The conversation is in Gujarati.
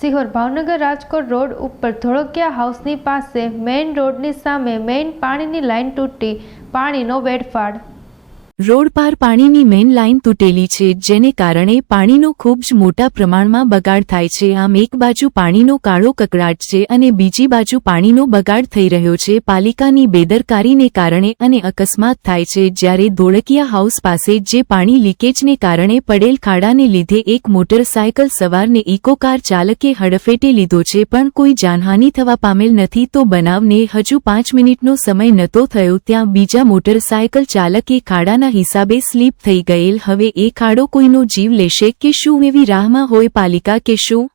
સિહોર ભાવનગર રાજકોટ રોડ ઉપર ધોળકિયા હાઉસની પાસે મેઇન રોડની સામે મેઇન પાણીની લાઇન તૂટી પાણીનો વેડફાટ। રોડ પાર પાણીની મેઇન લાઇન તૂટેલી છે, જેને કારણે પાણીનો ખૂબ જ મોટા પ્રમાણમાં બગાડ થાય છે। આમ એક બાજુ પાણીનો કાળો કકળાટ છે અને બીજી બાજુ પાણીનો બગાડ થઈ રહ્યો છે પાલિકાની બેદરકારીને કારણે અને અકસ્માત થાય છે, જ્યારે ધોળકિયા હાઉસ પાસે જે પાણી લીકેજને કારણે પડેલ ખાડાને લીધે એક મોટરસાયકલ સવારને ઇકો કાર ચાલકે હડફેટે લીધો છે, પણ કોઈ જાનહાનિ થવા પામેલ નથી। તો બનાવને હજુ 5 મિનિટનો સમય નહોતો થયો ત્યાં બીજા મોટરસાયકલ ચાલકે ખાડાના હિસાબે સ્લીપ થઈ ગયેલ। હવે એ ખાડો કોઈનો જીવ લેશે કે શું એવી રાહમાં હોય પાલિકા કે શું?